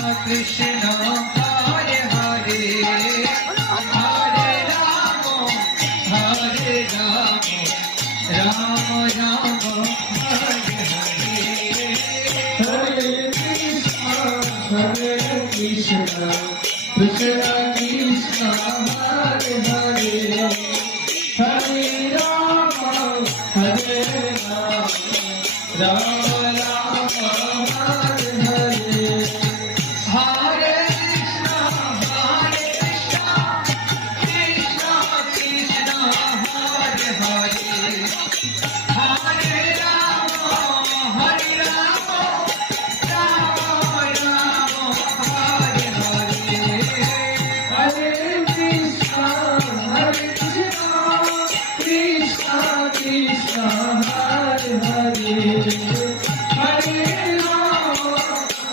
Krishna Hare Hare Hare Rama Hare Rama Rama Rama Hare Hare Hare Krishna Krishna Krishna Hare Hare Hare Rama Hare Rama Rama Rama Hare Hare Hare Krishna Krishna Krishna Hare Hare Hare Rama Rama Rama Hare Hare Hare Krishna Krishna Krishna Hare Hare Hare Rama Rama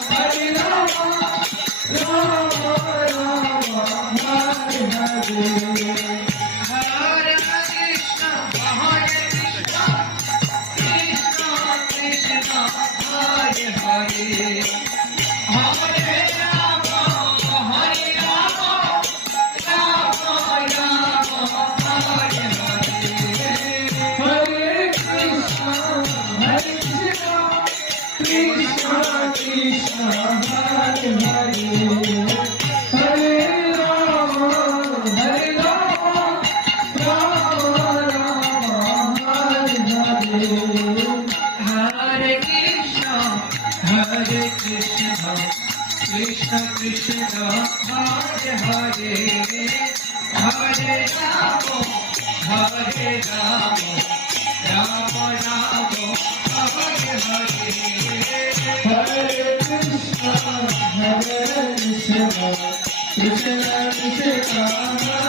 Rama Hare Hare Hare Krishna Krishna Krishna Hare Hare Hare Rama Rama Rama Hare Hare Hare Krishna Krishna Krishna Hare Hare Hare Rama Rama Hare Hare Hare Krishna Krishna Krishna Hare Hare Hare Rama Rama Rama Hare Hare Hare Krishna Krishna Krishna